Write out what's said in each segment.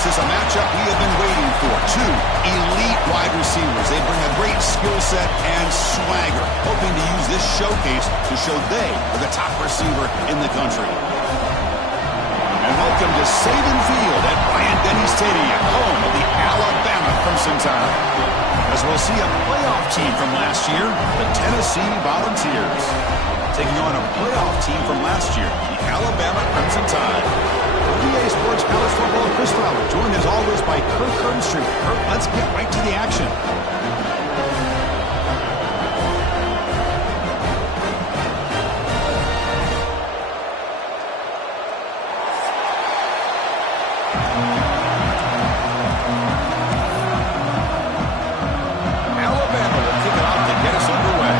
This is a matchup we have been waiting for. Two elite wide receivers. They bring a great skill set and swagger, hoping to use this showcase to show they are the top receiver in the country. And welcome to Saban Field at Bryant-Denny Stadium, home of the Alabama Crimson Tide. As we'll see a playoff team from last year, the Tennessee Volunteers, taking on a playoff team from last year, the Alabama Crimson Tide. EA Sports College Football, Chris Fowler, joined as always by Kirk Herbstreit. Kirk, let's get right to the action. Alabama will kick it off to get us underway.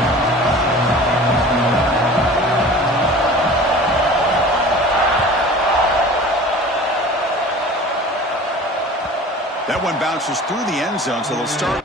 That one bounces through the end zone, so they'll start.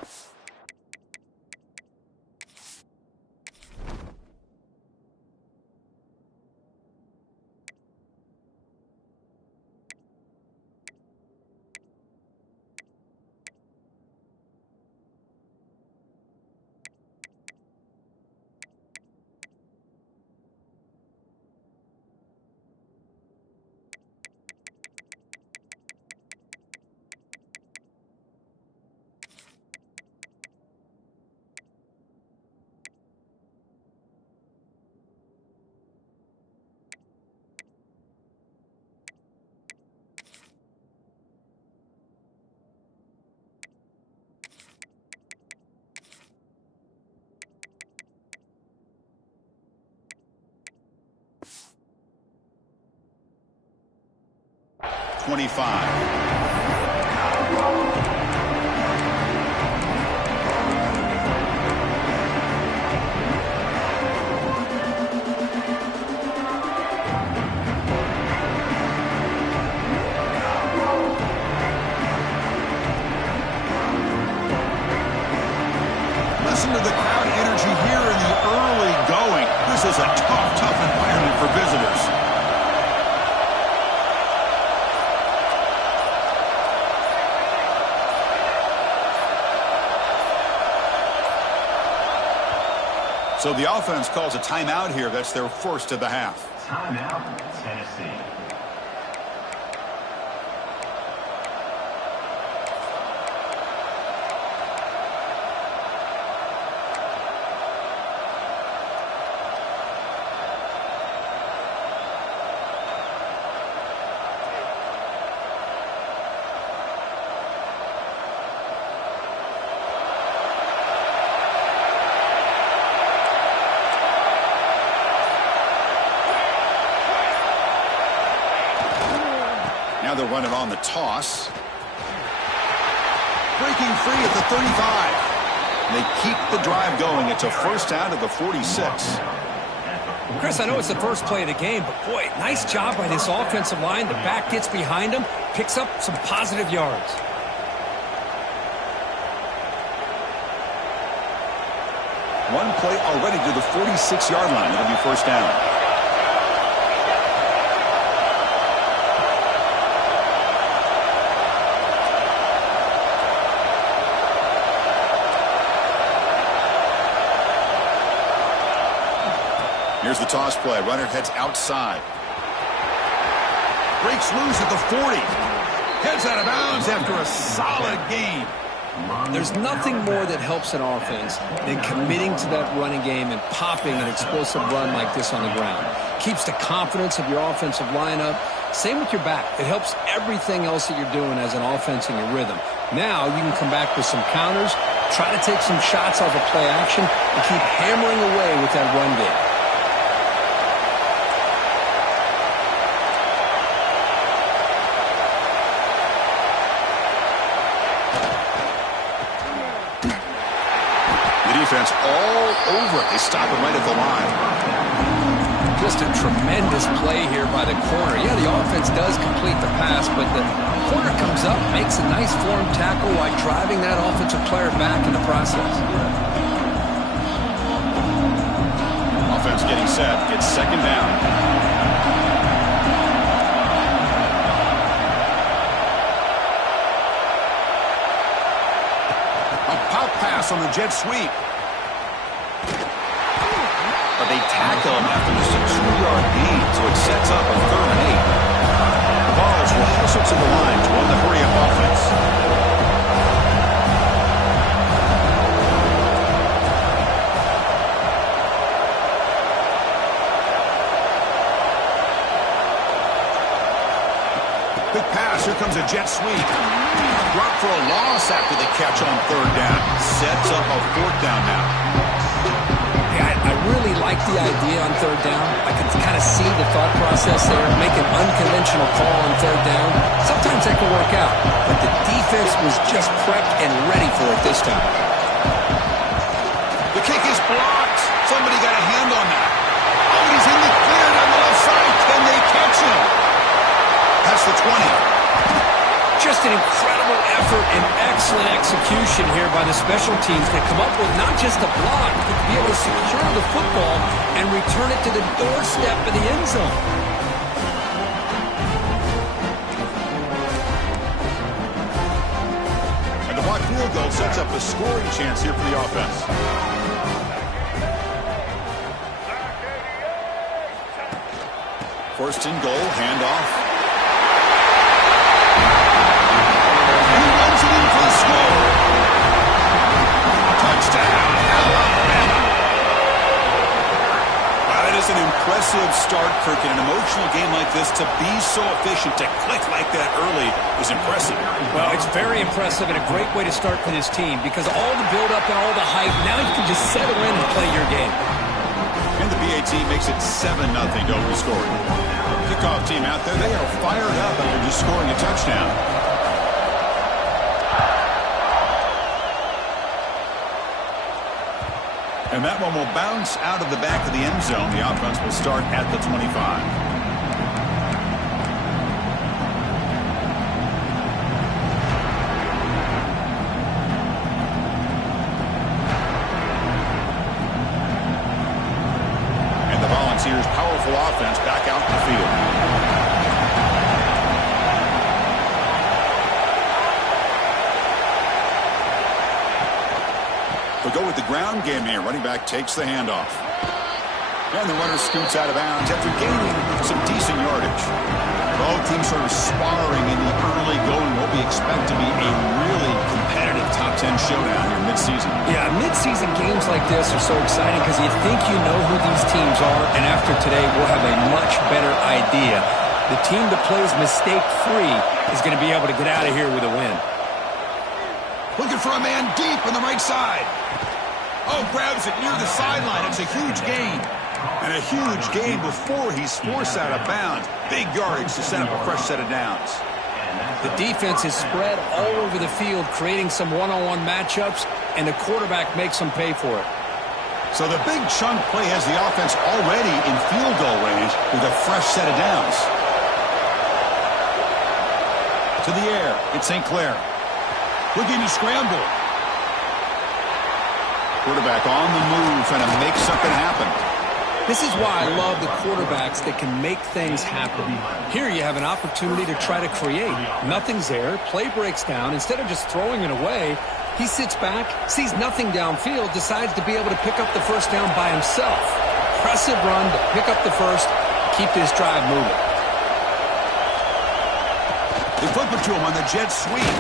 Listen to the crowd energy here in the early going. This is a tough environment for visitors. So the offense calls a timeout here. That's their first of the half. Timeout, Tennessee. Now they'll run it on the toss. Breaking free at the 35. They keep the drive going. It's a first down to the 46. Chris, I know it's the first play of the game, but boy, nice job by this offensive line. The back gets behind him, picks up some positive yards. One play already to the 46-yard line. It'll be first down. Here's the toss play. Runner heads outside. Breaks loose at the 40. Heads out of bounds after a solid gain. There's nothing more that helps an offense than committing to that running game and popping an explosive run like this on the ground. Keeps the confidence of your offensive lineup. Same with your back. It helps everything else that you're doing as an offense in your rhythm. Now you can come back with some counters, try to take some shots off of play action, and keep hammering away with that run game. Defense all over it. They stop him right at the line. Just a tremendous play here by the corner. Yeah, the offense does complete the pass, but the corner comes up, makes a nice form tackle while driving that offensive player back in the process. Offense getting set. It's second down. pass on the jet sweep. But they tackle him after just a 2-yard gain, so it sets up a 3rd and 8. The Vols will hustle to the line to run the hurry-up offense. Big pass. Here comes a jet sweep. Drop for a loss after the catch on 3rd down. Sets up a 4th down now. I really like the idea on 3rd down. I can kind of see the thought process there. Make an unconventional call on 3rd down. Sometimes that can work out. But the defense was just prepped and ready for it this time. The kick is blocked. Somebody got a hand on that. Oh, he's in the clear on the left side. Can they catch him? That's the 20. Just an incredible effort and excellent execution here by the special teams to come up with not just a block, but to be able to secure the football and return it to the doorstep of the end zone. And the block field goal sets up a scoring chance here for the offense. First and goal, handoff. An impressive start, Kirk. In an emotional game like this, to be so efficient, to click like that early is impressive. Well, it's very impressive and a great way to start for this team because all the build-up and all the hype, now you can just settle in and play your game. And the BAT makes it 7-0 to open the scoring. Kickoff team out there, they are fired up after just scoring a touchdown. And that one will bounce out of the back of the end zone. The offense will start at the 25. And the Volunteers' powerful offense back out in the field. They'll go with the ground game here. Running back takes the handoff. And the runner scoots out of bounds after gaining some decent yardage. Both teams sort of sparring in the early going what we expect to be a really competitive top 10 showdown here mid-season. Yeah, mid-season games like this are so exciting because you think you know who these teams are, and after today we'll have a much better idea. The team that plays mistake-free is going to be able to get out of here with a win. Looking for a man deep on the right side. Oh, grabs it near the sideline. It's a huge gain. And a huge gain before he's forced out of bounds. Big yardage to set up a fresh set of downs. The defense is spread all over the field, creating some one-on-one matchups, and the quarterback makes them pay for it. So the big chunk play has the offense already in field goal range with a fresh set of downs. To the air, it's St. Clair. Looking to scramble. Quarterback on the move, trying to make something happen. This is why I love the quarterbacks that can make things happen. Here you have an opportunity to try to create. Nothing's there. Play breaks down. Instead of just throwing it away, he sits back, sees nothing downfield, decides to be able to pick up the first down by himself. Impressive run to pick up the first, keep this drive moving. They flip it to him on the jet sweep.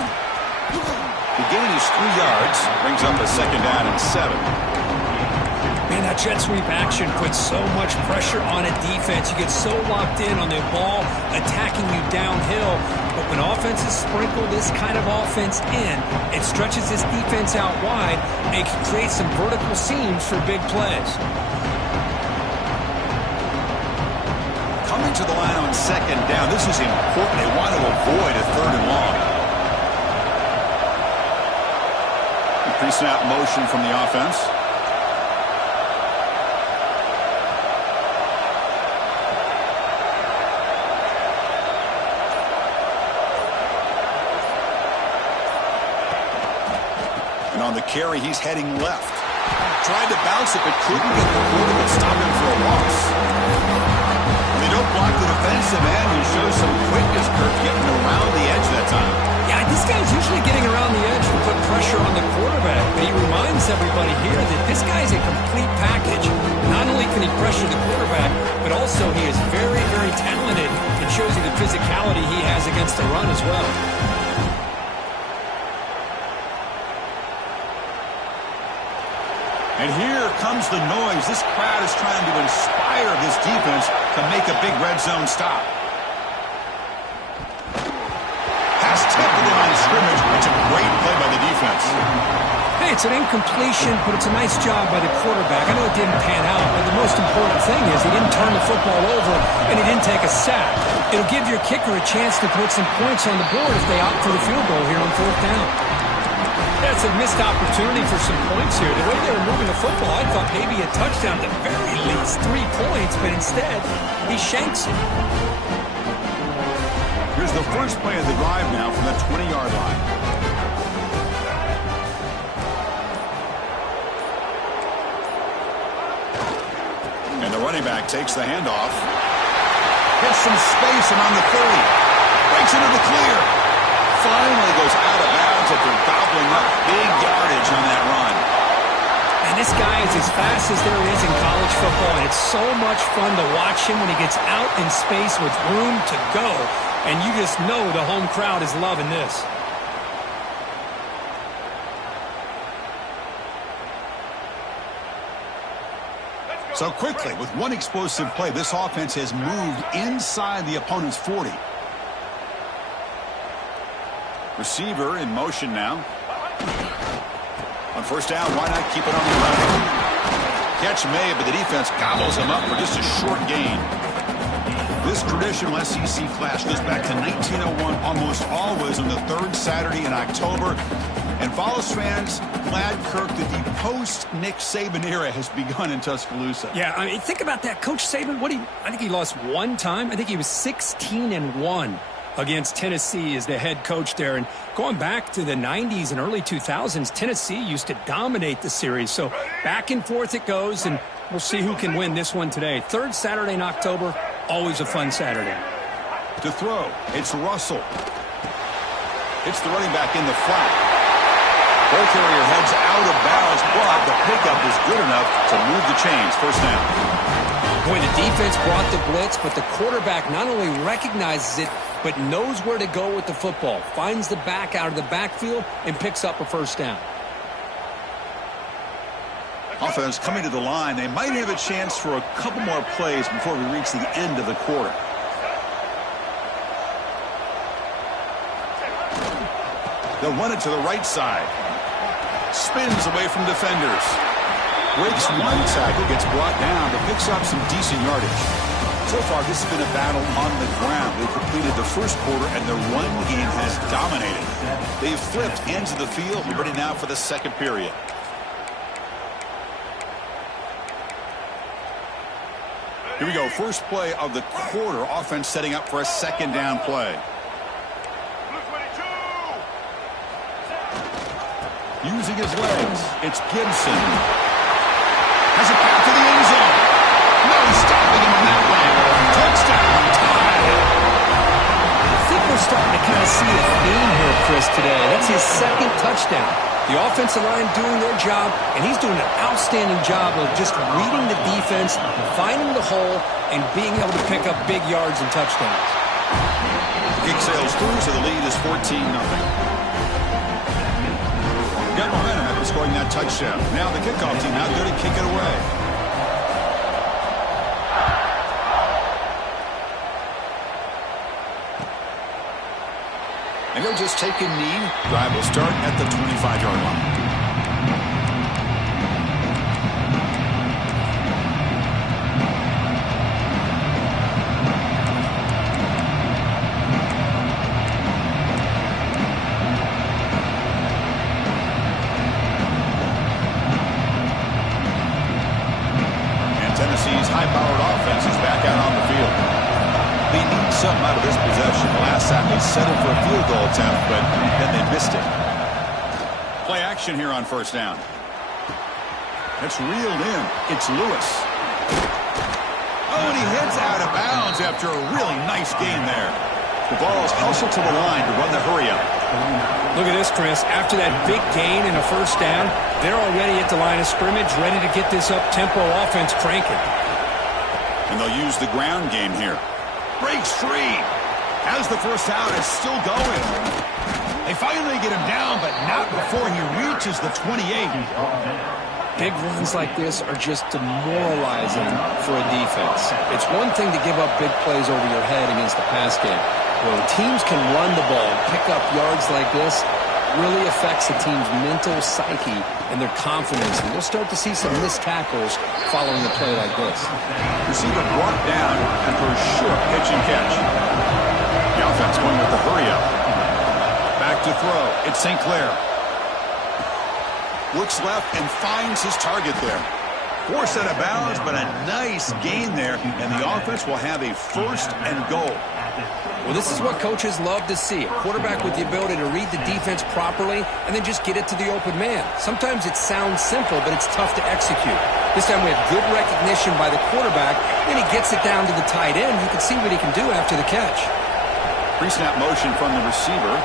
The gain is 3 yards, brings up a 2nd down and 7. Man, that jet sweep action puts so much pressure on a defense. You get so locked in on the ball attacking you downhill. But when offenses sprinkle this kind of offense in, it stretches this defense out wide and can create some vertical seams for big plays. Coming to the line on 2nd down, this is important. They want to avoid a 3rd and long. Pre-snap motion from the offense. And on the carry, he's heading left. Tried to bounce it, but couldn't get the quarterback to stop him for a loss. They don't block the defensive end. He shows some quickness, Kirk, getting around the edge that time. Yeah, I this guy's usually getting around the edge to put pressure on the quarterback, but he reminds everybody here that this guy's a complete package. Not only can he pressure the quarterback, but also he is very, very talented and shows you the physicality he has against the run as well. And here comes the noise. This crowd is trying to inspire this defense to make a big red zone stop. Pass tipped in on scrimmage. It's a great play by the defense. Hey, it's an incompletion, but it's a nice job by the quarterback. I know it didn't pan out, but the most important thing is he didn't turn the football over and he didn't take a sack. It'll give your kicker a chance to put some points on the board if they opt for the field goal here on 4th down. That's a missed opportunity for some points here. The way they were moving the football, I thought maybe a touchdown at the very least, 3 points, but instead, he shanks it. Here's the first play of the drive now from the 20-yard line. And the running back takes the handoff. Gets some space and on the 30. Breaks into the clear. Finally goes out of bounds after gobbling up big yardage on that run. And this guy is as fast as there is in college football, and it's so much fun to watch him when he gets out in space with room to go. And you just know the home crowd is loving this. So quickly, with one explosive play, this offense has moved inside the opponent's 40. Receiver in motion now. On 1st down, why not keep it on the ground? Catch made, but the defense gobbles him up for just a short gain. This traditional SEC clash goes back to 1901, almost always on the 3rd Saturday in October. And Vols fans, glad, Kirk, that the post-Nick Saban era has begun in Tuscaloosa. Yeah, I mean, think about that. Coach Saban, I think he lost one time. I think he was 16-1 against Tennessee as the head coach there. And going back to the 90s and early 2000s, Tennessee used to dominate the series. So back and forth it goes, and we'll see who can win this one today. 3rd Saturday in October, always a fun Saturday. To throw, it's Russell. It's the running back in the flat. Ball carrier heads out of bounds, but the pickup is good enough to move the chains. 1st down. Boy, the defense brought the blitz, but the quarterback not only recognizes it, but knows where to go with the football. Finds the back out of the backfield and picks up a 1st down. Offense coming to the line. They might have a chance for a couple more plays before we reach the end of the quarter. They'll run it to the right side. Spins away from defenders. Breaks one tackle, gets brought down, but picks up some decent yardage. So far, this has been a battle on the ground. They've completed the 1st quarter, and the run game has dominated. They've flipped ends of the field, ready now for the 2nd period. Here we go, first play of the quarter. Offense setting up for a 2nd down play. Using his legs, it's Gibson. Has a path to the end zone. No stopping him on that one. Touchdown, tie. I think we're starting to kind of see a theme here, Chris, today. That's his 2nd touchdown. The offensive line doing their job, and he's doing an outstanding job of just reading the defense, finding the hole, and being able to pick up big yards and touchdowns. Kick sails through, so the lead is 14-0. Got momentum after scoring that touchdown. Now the kickoff team out there to kick it away. And they'll just take a knee. Drive will start at the 25-yard line. Tennessee's high-powered offense is back out on the field. They need something out of this possession. The last time they settled for a field goal attempt, but then they missed it. Play action here on 1st down. That's reeled in. It's Lewis. Oh, and he heads out of bounds after a really nice gain there. The ball is hustled to the line to run the hurry-up. Look at this, Chris. After that big gain and a first down, they're already at the line of scrimmage, ready to get this up-tempo offense cranking. And they'll use the ground game here. Breaks free. Has the first out. It's still going. They finally get him down, but not before he reaches the 28. Big runs like this are just demoralizing for a defense. It's one thing to give up big plays over your head against the pass game. When teams can run the ball and pick up yards like this, it really affects the team's mental psyche and their confidence. And you'll start to see some missed tackles following a play like this. Receiver brought down after a short pitch and catch. The offense going with the hurry-up. Back to throw. It's St. Clair. Looks left and finds his target there. Forced out of bounds, but a nice gain there, and the offense will have a first and goal. Well, this is what coaches love to see. A quarterback with the ability to read the defense properly and then just get it to the open man. Sometimes it sounds simple, but it's tough to execute. This time we have good recognition by the quarterback, and he gets it down to the tight end. You can see what he can do after the catch. Pre-snap motion from the receiver.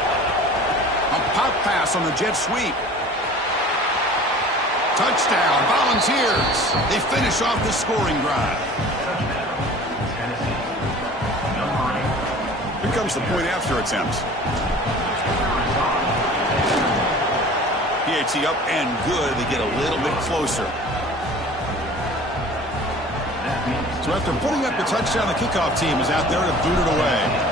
A pop pass on the jet sweep. Touchdown, Volunteers. They finish off the scoring drive. Here comes the point after attempt. PAT up and good. They get a little bit closer. So after putting up the touchdown, the kickoff team is out there to boot it away.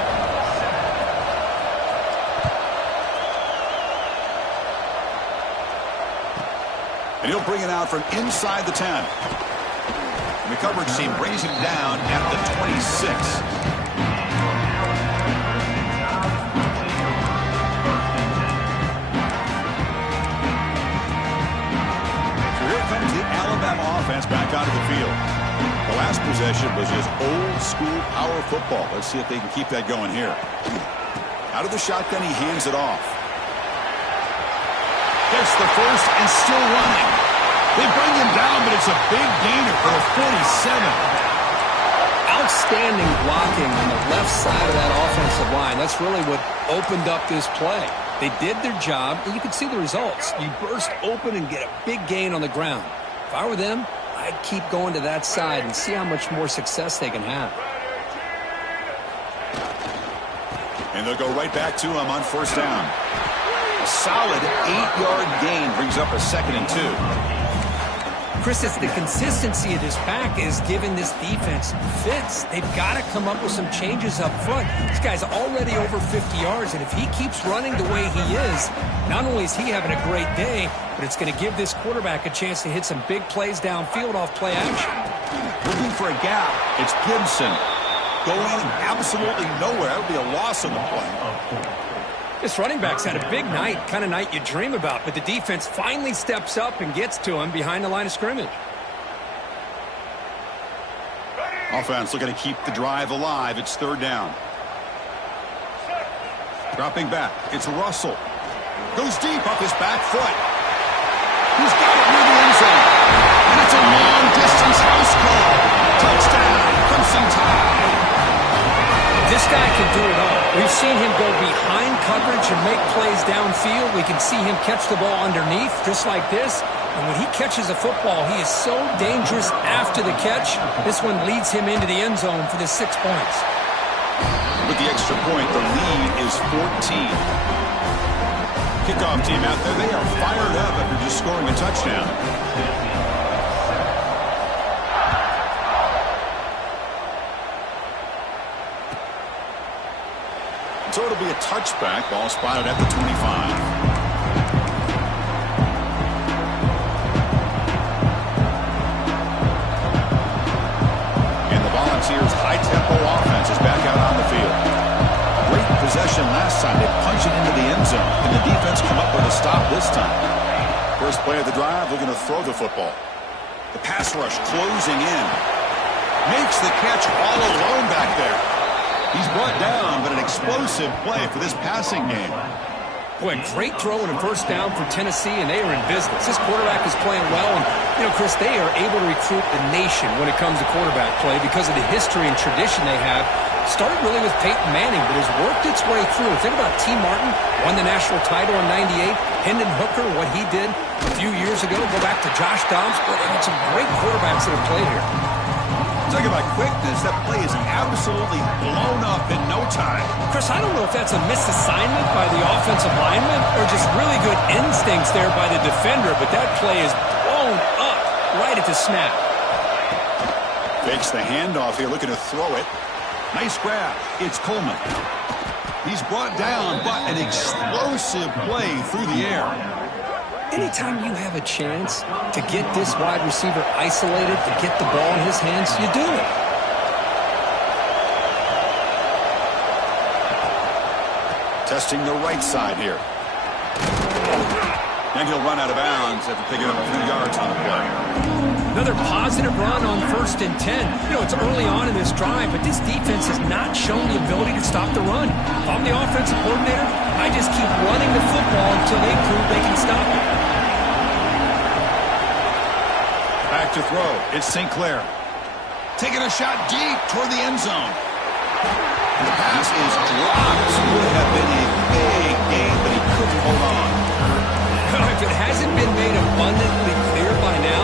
And he'll bring it out from inside the 10. And the coverage team brings him down at the 26. So here comes the Alabama offense back onto the field. The last possession was just old-school power football. Let's see if they can keep that going here. Out of the shotgun, he hands it off. Gets the first and still running. They bring him down, but it's a big gainer for a 47. Outstanding blocking on the left side of that offensive line. That's really what opened up this play. They did their job, and you can see the results. You burst open and get a big gain on the ground. If I were them, I'd keep going to that side and see how much more success they can have. And they'll go right back to him on first down. A solid 8-yard gain brings up a 2nd and 2. Chris, it's the consistency of this pack is giving this defense fits. They've got to come up with some changes up front. This guy's already over 50 yards, and if he keeps running the way he is, not only is he having a great day, but it's going to give this quarterback a chance to hit some big plays downfield off play action. Looking for a gap. It's Gibson. Going absolutely nowhere. That would be a loss on the play. This running back's had a big night, kind of night you dream about, but the defense finally steps up and gets to him behind the line of scrimmage. Offense looking to keep the drive alive. It's 3rd down. Dropping back. It's Russell. Goes deep off his back foot. He's got it near the end zone. And it's a long-distance house call. Touchdown, Crimson Tide. This guy can do it all. We've seen him go behind coverage and make plays downfield. We can see him catch the ball underneath just like this. And when he catches a football, he is so dangerous after the catch. This one leads him into the end zone for the 6 points. With the extra point, the lead is 14. Kickoff team out there. They are fired up after just scoring a touchdown. So it'll be a touchback. Ball spotted at the 25. And the Volunteers' high-tempo offense is back out on the field. Great possession last time. They punch it into the end zone. Can the defense come up with a stop this time? First play of the drive, looking to throw the football. The pass rush closing in. Makes the catch all alone back there. He's brought down, but an explosive play for this passing game. Boy, great throw and a first down for Tennessee, and they are in business. This quarterback is playing well, and You know, Chris, they are able to recruit the nation when it comes to quarterback play because of the history and tradition they have. Started really with Peyton Manning, but has worked its way through. Think about T. Martin, won the national title in '98. Hendon Hooker, what he did a few years ago. Go back to Josh Dobbs. Well, they got some great quarterbacks that have played here. Talk about quickness. That play is absolutely blown up in no time. Chris, I don't know if that's a misassignment by the offensive lineman or just really good instincts there by the defender, but that play is blown up right at the snap. Fakes the handoff here, looking to throw it. Nice grab. It's Coleman. He's brought down, but an explosive play through the air. Anytime you have a chance to get this wide receiver isolated, to get the ball in his hands, you do it. Testing the right side here. And he'll run out of bounds after picking up a few yards on the play. Another positive run on 1st and 10. You know, it's early on in this drive, but this defense has not shown the ability to stop the run. If I'm the offensive coordinator, I just keep running the football until they prove they can stop it. Back to throw. It's St. Clair. Taking a shot deep toward the end zone. The pass is dropped. Would have been a big game, but he couldn't hold on. If it hasn't been made abundantly clear by now,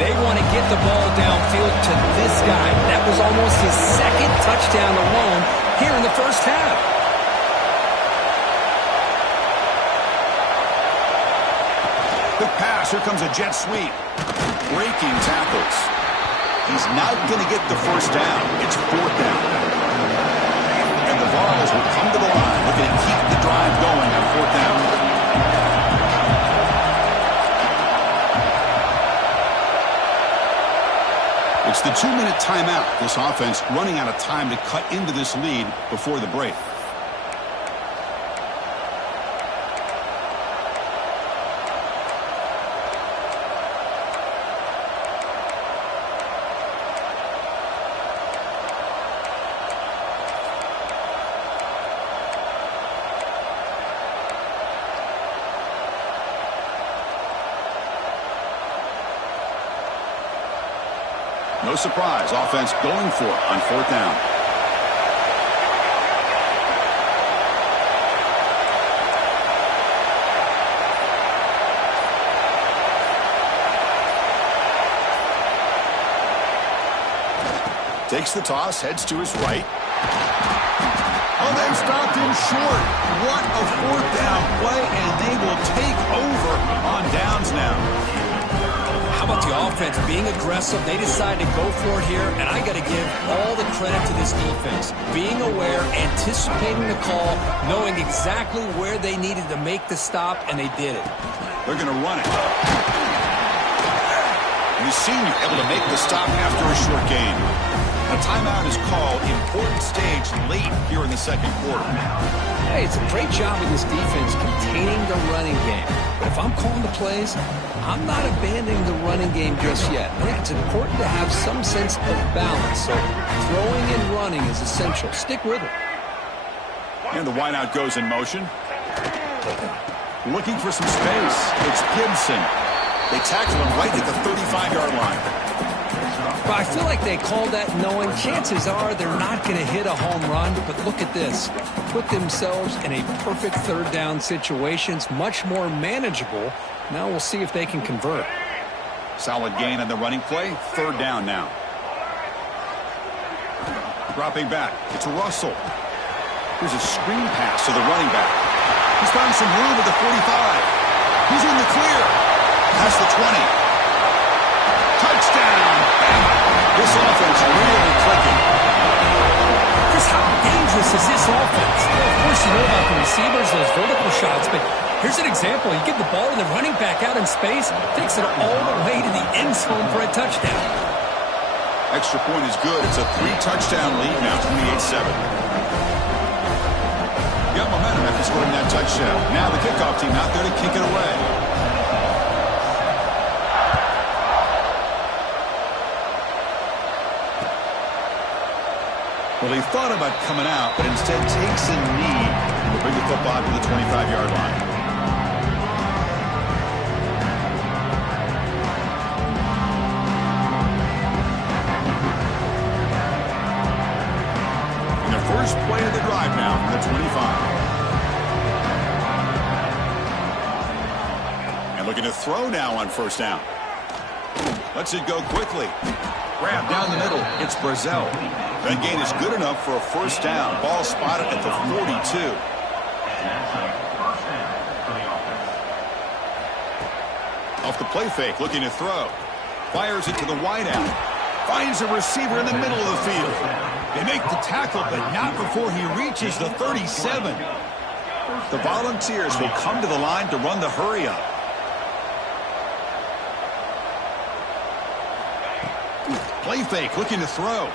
they want to get the ball downfield to this guy. That was almost his second touchdown alone here in the first half. Quick pass. Here comes a jet sweep. Breaking tackles. He's not going to get the first down. It's 4th down. And the Vols will come to the line, looking to keep the drive going on 4th down. It's the 2-minute timeout. This offense running out of time to cut into this lead before the break. No surprise, offense going for it on 4th down. Takes the toss, heads to his right. Oh, they've stopped him short. What a 4th down play, and they will take over on downs now. How about the offense being aggressive? They decide to go for it here, and I got to give all the credit to this defense. Being aware, anticipating the call, knowing exactly where they needed to make the stop, and they did it. They're going to run it. And the senior able to make the stop after a short gain. A timeout is called. Important stage late here in the second quarter. Hey, it's a great job of this defense containing the running game. But if I'm calling the plays, I'm not abandoning the running game just yet. Yeah, it's important to have some sense of balance. So throwing and running is essential. Stick with it. And the wideout goes in motion. Looking for some space. It's Gibson. They tackle him right at the 35-yard line. Well, I feel like they called that knowing chances are they're not going to hit a home run. But look at this. Put themselves in a perfect 3rd down situation. It's much more manageable. Now we'll see if they can convert. Solid gain on the running play. 3rd down now. Dropping back. It's Russell. Here's a screen pass to the running back. He's found some room at the 45. He's in the clear. Past the 20. Touchdown. This offense really clicking. Chris, how dangerous is this offense? Well, of course, you know about the receivers, those vertical shots, but here's an example. You give the ball to the running back out in space, takes it all the way to the end zone for a touchdown. Extra point is good. It's a 3-touchdown lead now, 28-7. Got momentum after scoring that touchdown. Now the kickoff team out there to kick it away. Well, he thought about coming out, but instead takes a knee to bring the football to the 25-yard line. play of the drive now from the 25. And looking to throw now on first down. Lets it go quickly. Grab down the middle. It's Brazel. That gain is good enough for a first down. Ball spotted at the 42. Off the play fake, looking to throw. Fires it to the wideout. Finds a receiver in the middle of the field. They make the tackle, but not before he reaches the 37. The Volunteers will come to the line to run the hurry up. Play fake, looking to throw.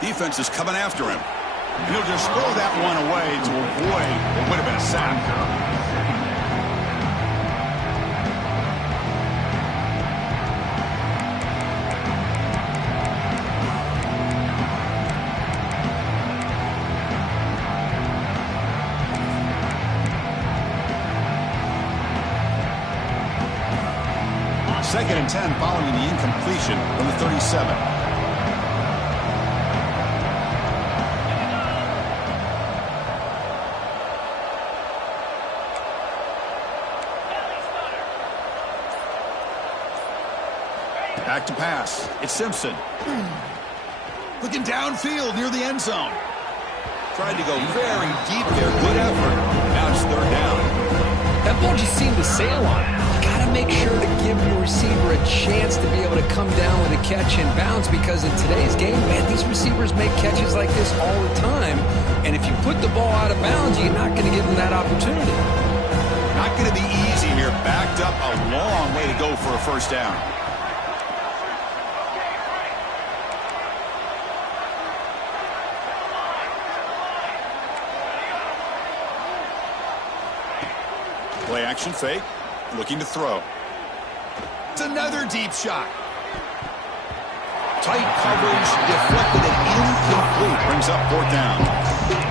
Defense is coming after him. And he'll just throw that one away to avoid what would have been a sack. Second and 10 following the incompletion from the 37. Back to pass. It's Simpson. Looking downfield near the end zone. Tried to go very deep there. Good effort. Now it's third down. That ball just seemed to sail on it. You got to make sure to give your receiver a chance to be able to come down with a catch and bounce, because in today's game, man, these receivers make catches like this all the time. And if you put the ball out of bounds, you're not going to give them that opportunity. Not going to be easy here. Backed up a long way to go for a first down. Play action fake. Looking to throw. It's another deep shot. Tight coverage, deflected and incomplete. Brings up fourth down.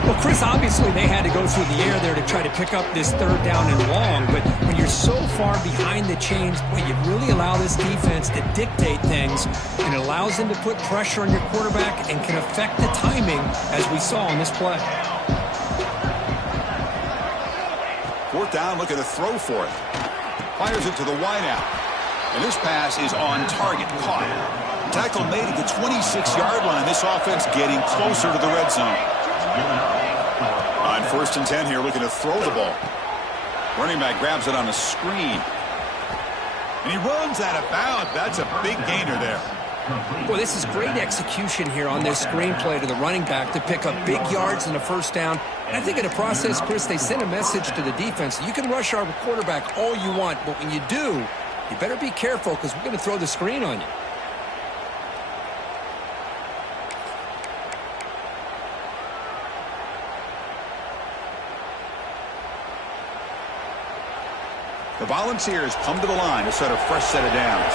Well, Chris, obviously they had to go through the air there to try to pick up this third down and long, but when you're so far behind the chains, boy, you really allow this defense to dictate things, and it allows them to put pressure on your quarterback and can affect the timing, as we saw on this play. Fourth down, looking to throw for it. Fires it to the wideout. And this pass is on target. Caught. Tackle made at the 26-yard line. This offense getting closer to the red zone. On first and 10 here, looking to throw the ball. Running back grabs it on a screen. And he runs out of bounds. That's a big gainer there. Well, this is great execution here on this screenplay to the running back to pick up big yards in the first down. And I think in the process, Chris, they sent a message to the defense. You can rush our quarterback all you want, but when you do, you better be careful because we're going to throw the screen on you. The Volunteers come to the line to set a fresh set of downs.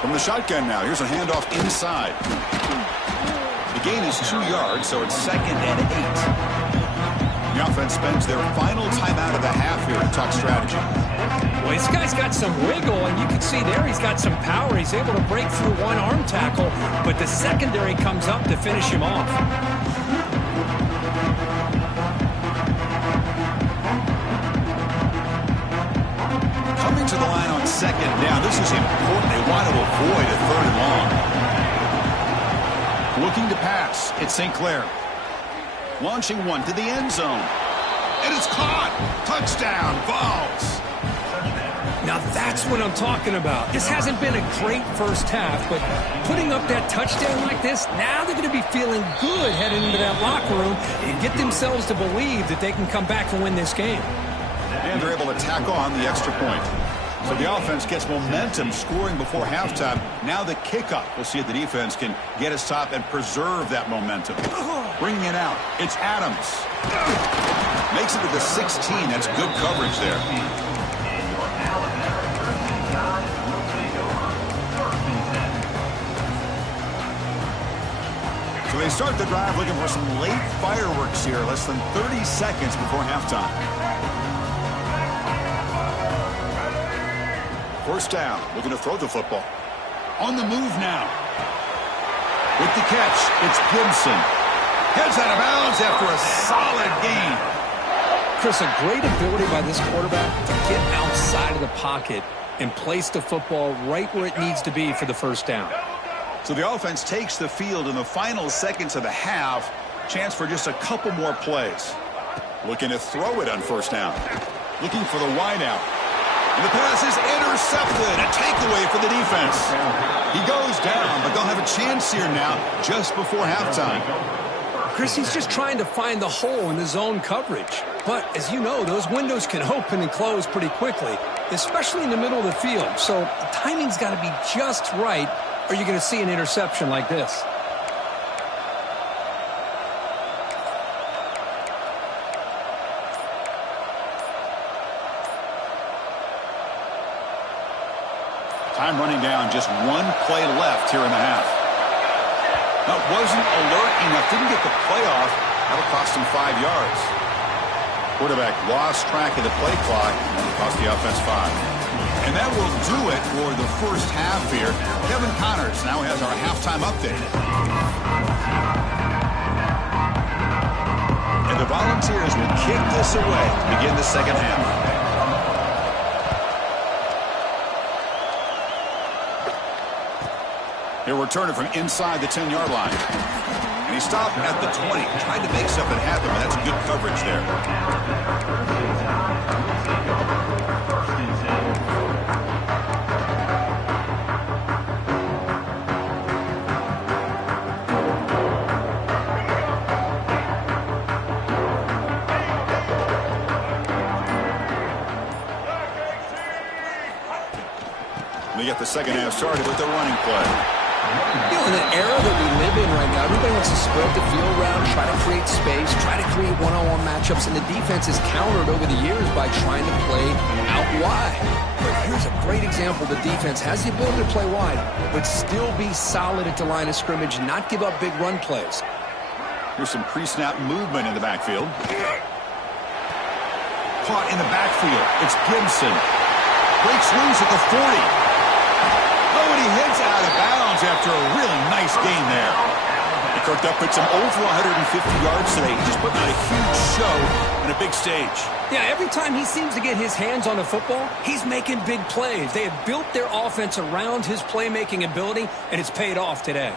From the shotgun now, here's a handoff inside. The gain is 2 yards, so it's second and 8. The offense spends their final timeout of the half here to talk strategy. Well, this guy's got some wiggle, and you can see there he's got some power. He's able to break through one arm tackle, but the secondary comes up to finish him off. Coming to the line on second down. This is important. They want to avoid a third and long. Looking to pass. It's St. Clair. Launching one to the end zone. And it's caught. Touchdown, Vols. Now that's what I'm talking about. This hasn't been a great first half, but putting up that touchdown like this, now they're going to be feeling good heading into that locker room and get themselves to believe that they can come back and win this game. And they're able to tack on the extra point. So the offense gets momentum scoring before halftime. Now the kickoff. We'll see if the defense can get a stop and preserve that momentum. Bringing it out. It's Adams. Makes it to the 16. That's good coverage there. So they start the drive looking for some late fireworks here. Less than 30 seconds before halftime. First down, looking to throw the football. On the move now. With the catch, it's Gibson. Heads out of bounds after a solid gain. Chris, a great ability by this quarterback to get outside of the pocket and place the football right where it needs to be for the first down. So the offense takes the field in the final seconds of the half. Chance for just a couple more plays. Looking to throw it on first down. Looking for the wide out. And the pass is intercepted. A takeaway for the defense. He goes down, but they'll have a chance here now just before halftime. Chris, he's just trying to find the hole in the zone coverage. But, as you know, those windows can open and close pretty quickly, especially in the middle of the field. So the timing's got to be just right, or you're going to see an interception like this. Time running down, just one play left here in the half. That wasn't alert enough, didn't get the play off. That'll cost him 5 yards. Quarterback lost track of the play clock, and that'll cost the offense 5. And that will do it for the first half here. Kevin Connors now has our halftime update. And the Volunteers will kick this away to begin the second half. He'll return it from inside the 10-yard line. And he stopped at the 20. Tried to make something happen, but that's good coverage there. We get the second half started with the running play. You know, in the era that we live in right now, everybody wants to spread the field around, try to create space, try to create one-on-one matchups, and the defense is countered over the years by trying to play out wide. But here's a great example. The defense has the ability to play wide, but still be solid at the line of scrimmage, not give up big run plays. Here's some pre-snap movement in the backfield. Caught in the backfield. It's Gibson. Breaks loose at the 40. Oh, and he hits out of bounds after a really nice gain there. And Kirk Duck puts him over 150 yards today. He just put on a huge show and a big stage. Yeah, every time he seems to get his hands on the football, he's making big plays. They have built their offense around his playmaking ability, and it's paid off today.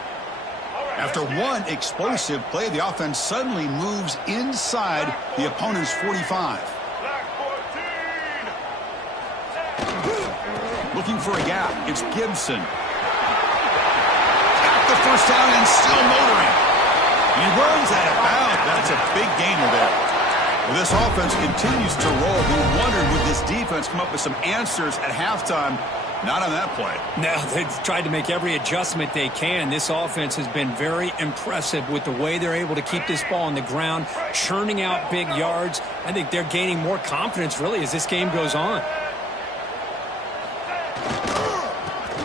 After one explosive play, the offense suddenly moves inside the opponent's 45. Looking for a gap. It's Gibson. Got the first down and still motoring. He runs out of bounds. That's a big gainer there. Well, this offense continues to roll. We wondered, would this defense come up with some answers at halftime? Not on that play. No, they've tried to make every adjustment they can. This offense has been very impressive with the way they're able to keep this ball on the ground, churning out big yards. I think they're gaining more confidence, really, as this game goes on.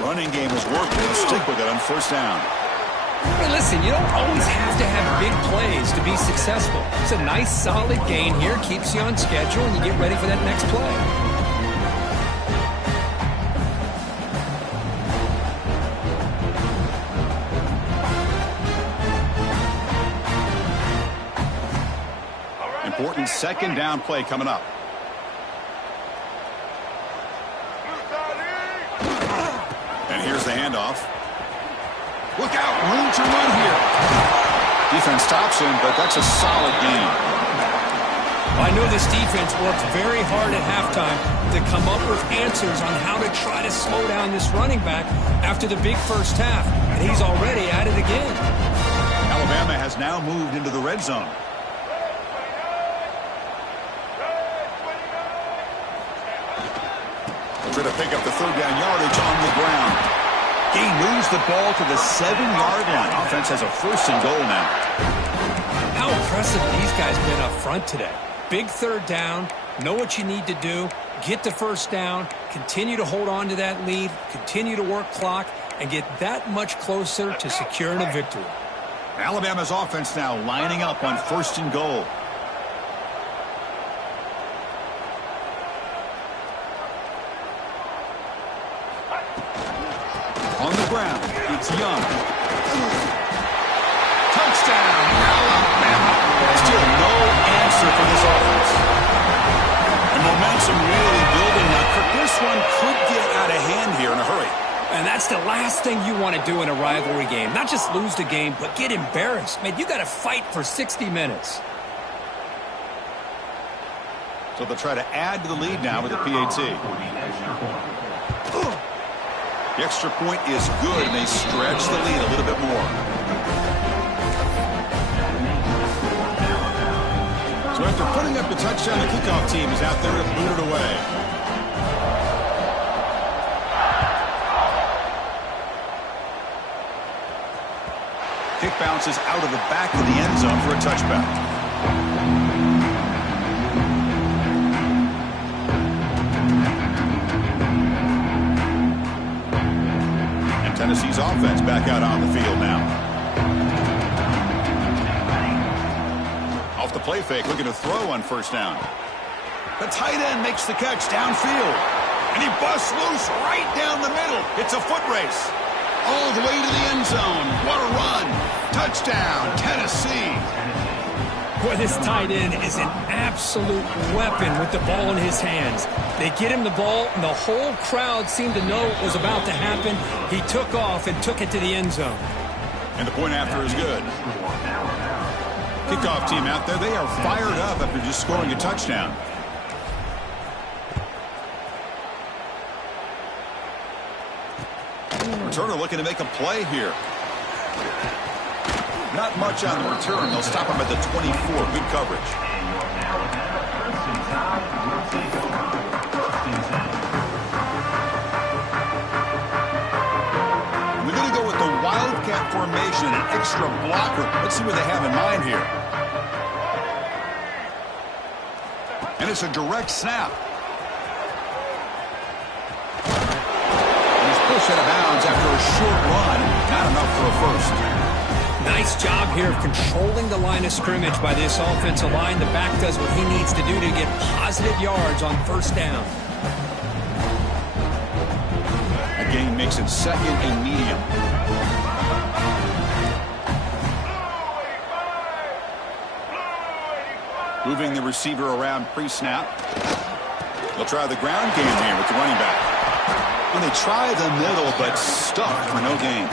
Running game is working. Stick with it on first down. Hey, listen, you don't always have to have big plays to be successful. It's a nice, solid gain here. Keeps you on schedule, and you get ready for that next play. Important second down play coming up. And here's the handoff. Look out, room to run here. Defense stops him, but that's a solid gain. I know this defense worked very hard at halftime to come up with answers on how to try to slow down this running back after the big first half, and he's already at it again. Alabama has now moved into the red zone. Try to pick up the third down yardage on the ground. He moves the ball to the 7-yard line. Offense has a first and goal now. How impressive these guys been up front today. Big third down, know what you need to do, get the first down, continue to hold on to that lead, continue to work clock, and get that much closer to securing a victory. Alabama's offense now lining up on first and goal. On the ground, it's Young. touchdown, Alabama. Still no answer for this offense. And momentum really building now. This one could get out of hand here in a hurry. And that's the last thing you want to do in a rivalry game. Not just lose the game, but get embarrassed. Man, you got to fight for 60 minutes. So they'll try to add to the lead now with a PAT. The extra point is good, and they stretch the lead a little bit more. So after putting up the touchdown, the kickoff team is out there to boot it away. Kick bounces out of the back of the end zone for a touchback. Tennessee's offense back out on the field now. Off the play fake, looking to throw on first down. The tight end makes the catch downfield. And he busts loose right down the middle. It's a foot race. All the way to the end zone. What a run. Touchdown, Tennessee. Boy, this tight end is an absolute weapon with the ball in his hands. They get him the ball, and the whole crowd seemed to know what was about to happen. He took off and took it to the end zone. And the point after is good. Kickoff team out there, they are fired up after just scoring a touchdown. Returner looking to make a play here. Not much on the return. They'll stop him at the 24. Good coverage. We're going to go with the Wildcat formation, an extra blocker. Let's see what they have in mind here. And it's a direct snap. And he's pushed out of bounds after a short run. Not enough for a first. Nice job here of controlling the line of scrimmage by this offensive line. The back does what he needs to do to get positive yards on first down. A gain makes it second and medium. Moving the receiver around pre-snap. They'll try the ground game here with the running back. When they try the middle, but stuck for no gain.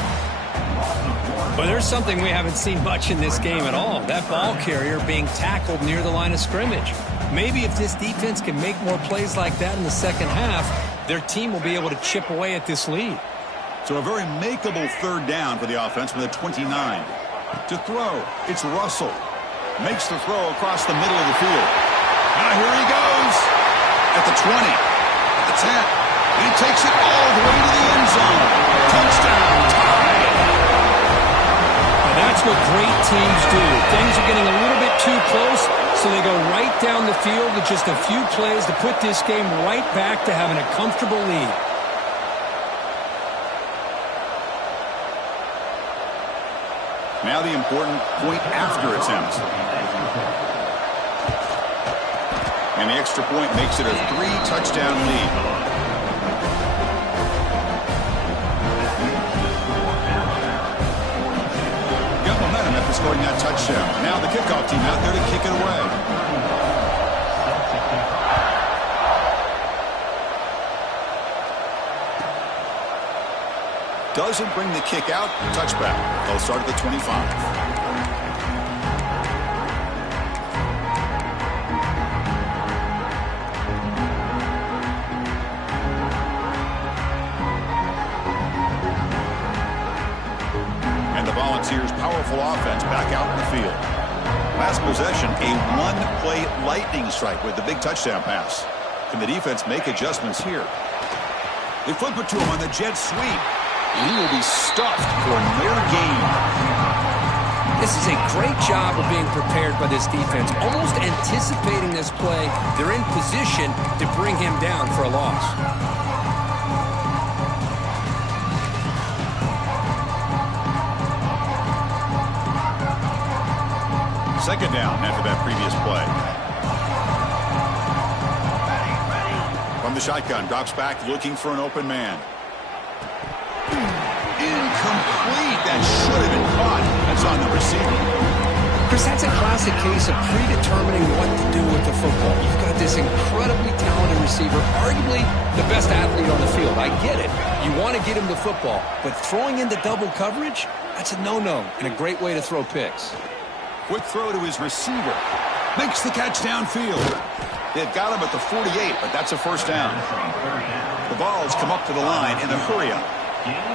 But there's something we haven't seen much in this game at all. That ball carrier being tackled near the line of scrimmage. Maybe if this defense can make more plays like that in the second half, their team will be able to chip away at this lead. So a very makeable third down for the offense with a 29. To throw, it's Russell. Makes the throw across the middle of the field. Now here he goes. At the 20. At the 10. And he takes it all the way to the end zone. Touchdown. Tie. That's what great teams do. Things are getting a little bit too close, so they go right down the field with just a few plays to put this game right back to having a comfortable lead. Now the important point after attempt. And the extra point makes it a 3-touchdown lead. Scoring that touchdown. Now the kickoff team out there to kick it away. Doesn't bring the kick out. Touchback. They'll start at the 25. Volunteers' powerful offense back out in the field. Last possession, a one-play lightning strike with the big touchdown pass. Can the defense make adjustments here? They flip it to him on the jet sweep. And he will be stuffed for no gain. This is a great job of being prepared by this defense. Almost anticipating this play, they're in position to bring him down for a loss. Second down after that previous play. From the shotgun, drops back looking for an open man. Incomplete. That should have been caught. That's on the receiver. Chris, that's a classic case of predetermining what to do with the football. You've got this incredibly talented receiver, arguably the best athlete on the field. I get it. You want to get him the football, but throwing into double coverage, that's a no-no and a great way to throw picks. Quick throw to his receiver. Makes the catch downfield. They've got him at the 48, but that's a first down. The ball's come up to the line in a hurry-up.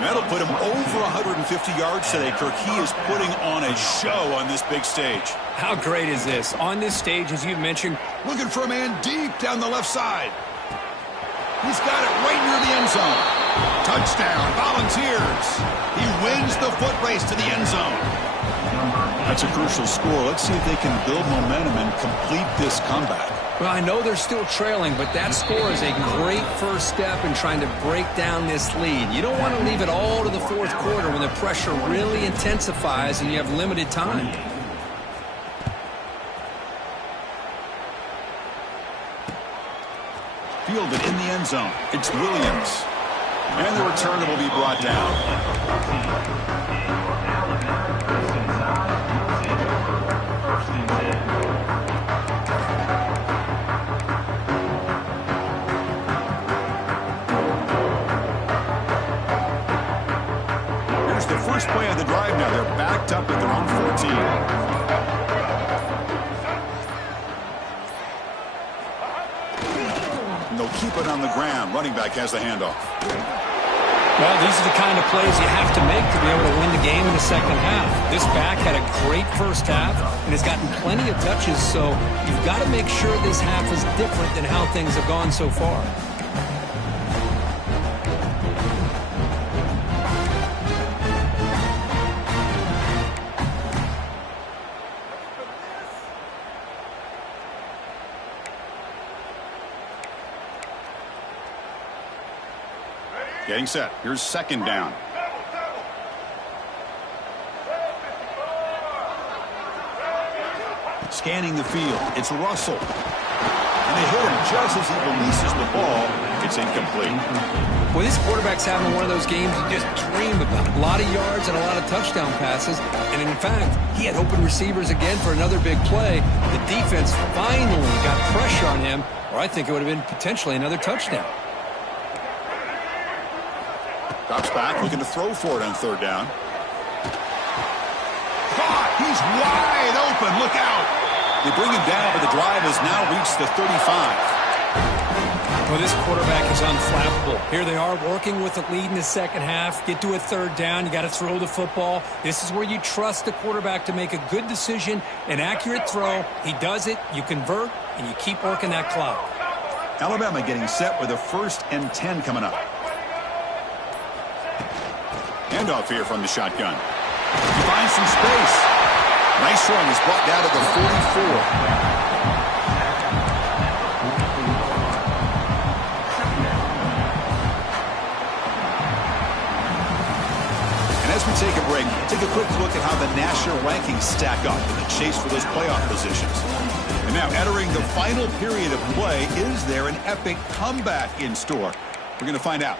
That'll put him over 150 yards today, Kirk. He is putting on a show on this big stage. How great is this? On this stage, as you mentioned, looking for a man deep down the left side. He's got it right near the end zone. Touchdown, Volunteers. He wins the foot race to the end zone. That's a crucial score. Let's see if they can build momentum and complete this comeback. Well, I know they're still trailing, but that score is a great first step in trying to break down this lead. You don't want to leave it all to the fourth quarter when the pressure really intensifies and you have limited time. Fielded in the end zone. It's Williams. And the returner will be brought down. First play of the drive now. They're backed up at their own 14. And they'll keep it on the ground. Running back has the handoff. Well, these are the kind of plays you have to make to be able to win the game in the second half. This back had a great first half and has gotten plenty of touches, so you've got to make sure this half is different than how things have gone so far. Getting set. Here's second down. Scanning the field. It's Russell. And they hit him just as he releases the ball. It's incomplete. Well, this quarterback's having one of those games you just dream about. A lot of yards and a lot of touchdown passes. And in fact, he had open receivers again for another big play. The defense finally got pressure on him, or I think it would have been potentially another touchdown. Drops back, looking to throw for it on third down. Caught! He's wide open. Look out! They bring him down, but the drive has now reached the 35. Well, this quarterback is unflappable. Here they are working with the lead in the second half. Get to a third down. You got to throw the football. This is where you trust the quarterback to make a good decision, an accurate throw. He does it. You convert, and you keep working that clock. Alabama getting set with a 1st and 10 coming up. Handoff here from the shotgun. He finds some space. Nice run. He's brought down to the 44. And as we take a break, take a quick look at how the national rankings stack up in the chase for those playoff positions. And now entering the final period of play, is there an epic comeback in store? We're going to find out.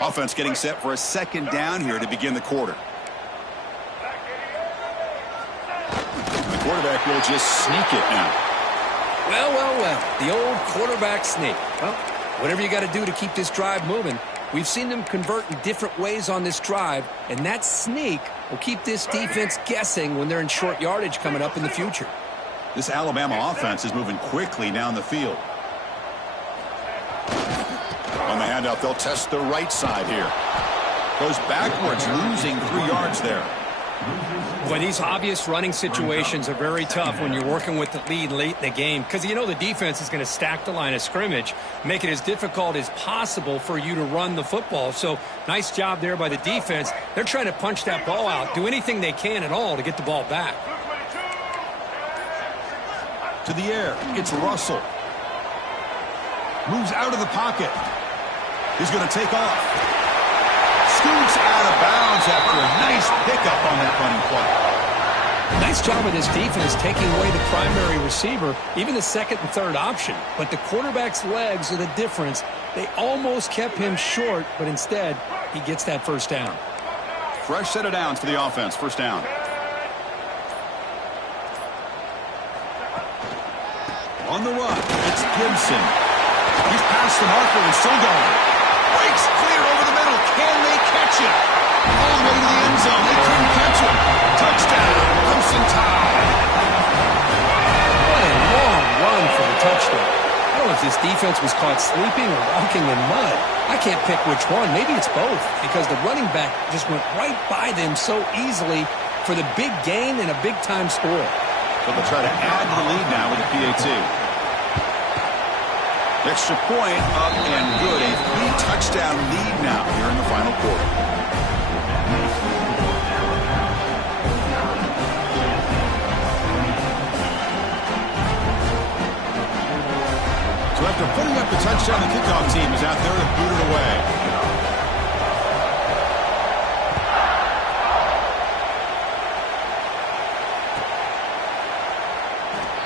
Offense getting set for a second down here to begin the quarter. The quarterback will just sneak it now. Well. The old quarterback sneak. Well, whatever you got to do to keep this drive moving. We've seen them convert in different ways on this drive, and that sneak will keep this defense guessing when they're in short yardage coming up in the future. This Alabama offense is moving quickly down the field. On the handout, they'll test the right side here. Goes backwards, losing 3 yards there. Boy, these obvious running situations are very tough when you're working with the lead late in the game, because you know the defense is going to stack the line of scrimmage, make it as difficult as possible for you to run the football. So nice job there by the defense. They're trying to punch that ball out, do anything they can at all to get the ball back. To the air, it's Russell. Moves out of the pocket. He's going to take off. Scoots out of bounds after a nice pickup on that running play. Nice job of this defense taking away the primary receiver, even the second and third option. But the quarterback's legs are the difference. They almost kept him short, but instead, he gets that first down. Fresh set of downs for the offense. First down. On the run, it's Gibson. He's past the marker and still going. Breaks clear over the middle. Can they catch it? All the way to the end zone. They couldn't catch it. Touchdown, Crimson Tide. What a long run for the touchdown. I don't know if this defense was caught sleeping or walking in mud. I can't pick which one. Maybe it's both, because the running back just went right by them so easily for the big gain and a big-time score. So they'll try to add to the lead now with a PAT. Extra point up and good. A 3-touchdown lead now here in the final quarter. So after putting up the touchdown, the kickoff team is out there to boot it away.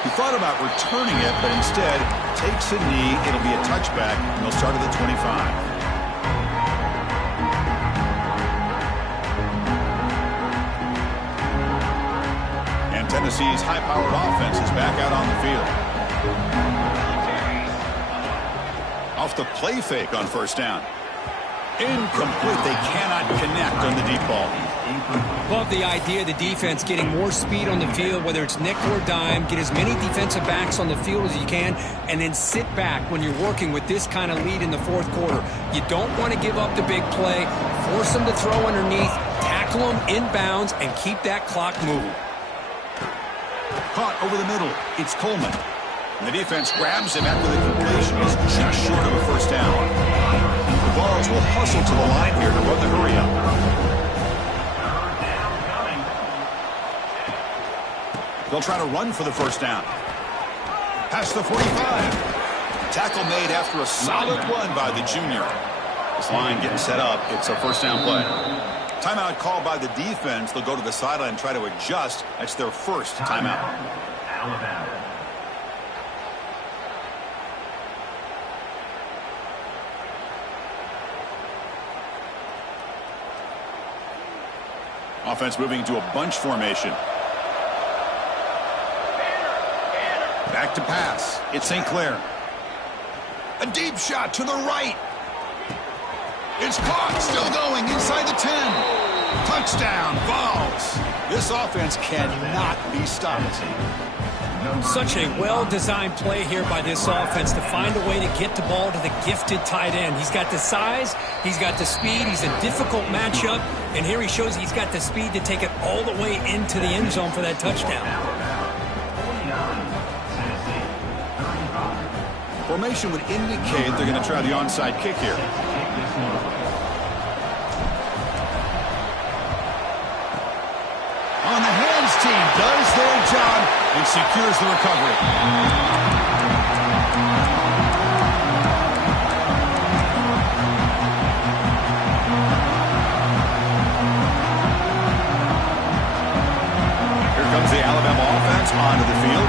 He thought about returning it, but instead takes a knee. It'll be a touchback, and they'll start at the 25. And Tennessee's high-powered offense is back out on the field. Off the play fake on first down. Incomplete. They cannot connect on the deep ball. Love the idea of the defense getting more speed on the field, whether it's nickel or dime. Get as many defensive backs on the field as you can, and then sit back when you're working with this kind of lead in the fourth quarter. You don't want to give up the big play. Force them to throw underneath, tackle them inbounds, and keep that clock moving. Caught over the middle. It's Coleman. And the defense grabs him after the completion. He's just short of a first down. The Vols will hustle to the line here to run the hurry-up. They'll try to run for the first down. Past the 45. Tackle made after a solid run by the junior. This line getting set up. It's a first down play. Timeout called by the defense. They'll go to the sideline and try to adjust. That's their first timeout. Alabama. Offense moving into a bunch formation. Back to pass. It's St. Clair. A deep shot to the right. It's caught. Still going inside the 10. Touchdown, Vols. This offense cannot be stopped. Such a well-designed play here by this offense to find a way to get the ball to the gifted tight end. He's got the size, he's got the speed, he's a difficult matchup, and here he shows he's got the speed to take it all the way into the end zone for that touchdown. Formation would indicate they're going to try the onside kick here. On the hands team does their job and secures the recovery. Here comes the Alabama offense onto the field.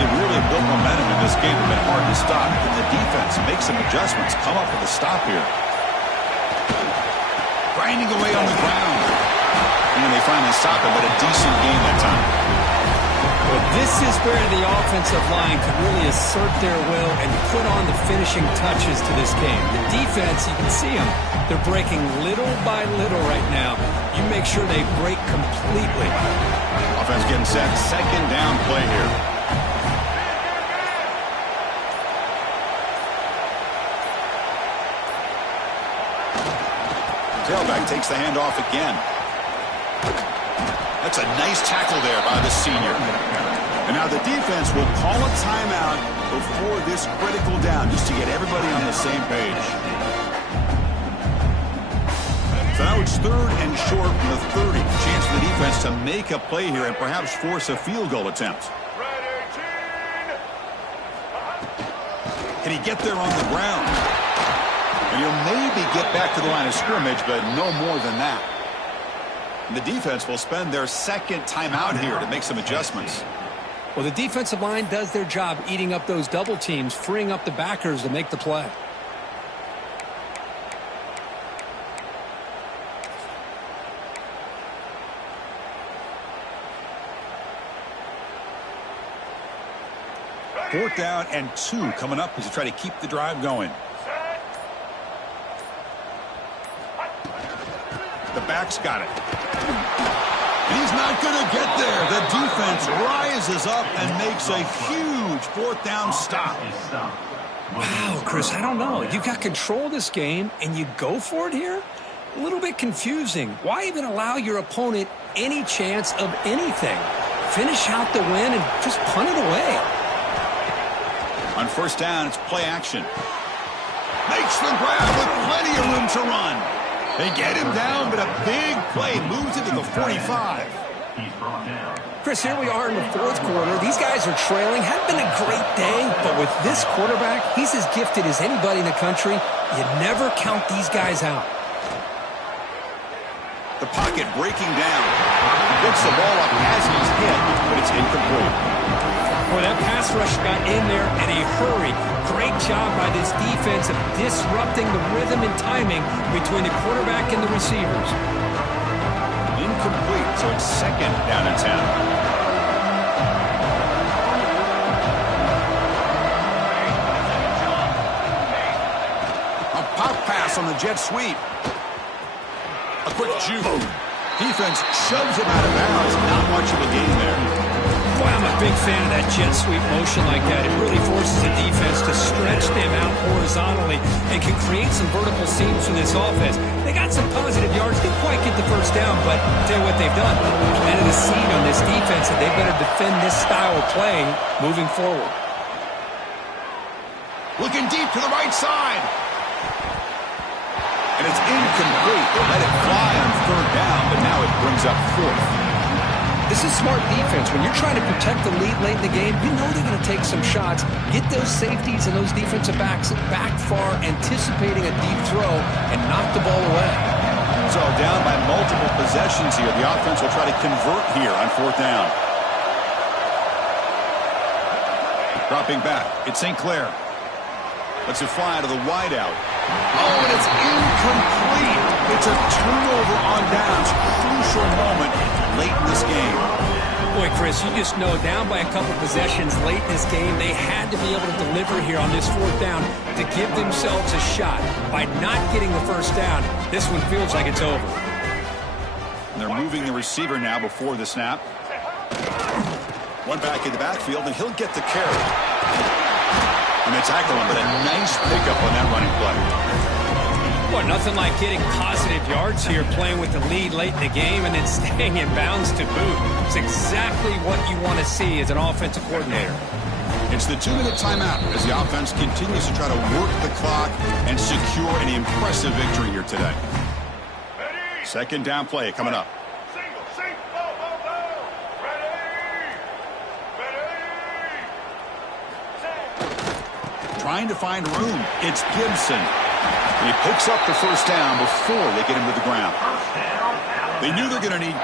They really built momentum in this game. It's been hard to stop. But the defense makes some adjustments, come up with a stop here. Grinding away on the ground. And they finally stop him, but a decent game that time. Well, this is where the offensive line could really assert their will and put on the finishing touches to this game. The defense, you can see them. They're breaking little by little right now. You make sure they break completely. Offense getting set. Second down play here. Tailback takes the handoff again. That's a nice tackle there by the senior. And now the defense will call a timeout before this critical down, just to get everybody on the same page. So now it's third and short from the 30. Chance for the defense to make a play here and perhaps force a field goal attempt. Can he get there on the ground? And he'll maybe get back to the line of scrimmage, but no more than that. The defense will spend their second timeout here to make some adjustments. Well, the defensive line does their job eating up those double teams, freeing up the backers to make the play. Fourth down and 2 coming up as you try to keep the drive going. The back's got it. He's not going to get there. The defense rises up and makes a huge fourth down stop. Wow, Chris, I don't know. You got control of this game, and you go for it here? A little bit confusing. Why even allow your opponent any chance of anything? Finish out the win and just punt it away. On first down, it's play action. Makes the grab with plenty of room to run. They get him down, but a big play moves into the 45. Chris, here we are in the fourth quarter. These guys are trailing. Hadn't been a great day, but with this quarterback, he's as gifted as anybody in the country. You never count these guys out. The pocket breaking down. Gets the ball up as he's hit, but it's incomplete. Boy, that pass rush got in there in a hurry. Great job by this defense of disrupting the rhythm and timing between the quarterback and the receivers. Incomplete, so it's second down and 10. A pop pass on the jet sweep. A quick juke. Defense shoves him out of bounds. Not much of a gain there. Boy, I'm a big fan of that jet sweep motion like that. It really forces the defense to stretch them out horizontally and can create some vertical seams for this offense. They got some positive yards. Didn't quite get the first down, but I'll tell you what they've done. Planted a seed on this defense, and they better defend this style of play moving forward. Looking deep to the right side. And it's incomplete. They let it fly on third down, but now it brings up fourth. This is smart defense. When you're trying to protect the lead late in the game, you know they're going to take some shots. Get those safeties and those defensive backs back far, anticipating a deep throw, and knock the ball away. So down by multiple possessions here. The offense will try to convert here on fourth down. Dropping back. It's St. Clair. Lets it fly to the wideout. Oh, and it's incomplete. It's a turnover on downs. Crucial moment late in this game. Boy, Chris, you just know down by a couple possessions late in this game, they had to be able to deliver here on this fourth down to give themselves a shot. By not getting the first down, this one feels like it's over. And they're moving the receiver now before the snap. One back in the backfield, and he'll get the carry. And they tackle him, but a nice pickup on that running play. Boy, nothing like getting positive yards here, playing with the lead late in the game and then staying in bounds to boot. It's exactly what you want to see as an offensive coordinator. It's the 2-minute timeout as the offense continues to try to work the clock and secure an impressive victory here today. Second down play coming up. Trying to find room. It's Gibson. He picks up the first down before they get him to the ground. They knew they're going to need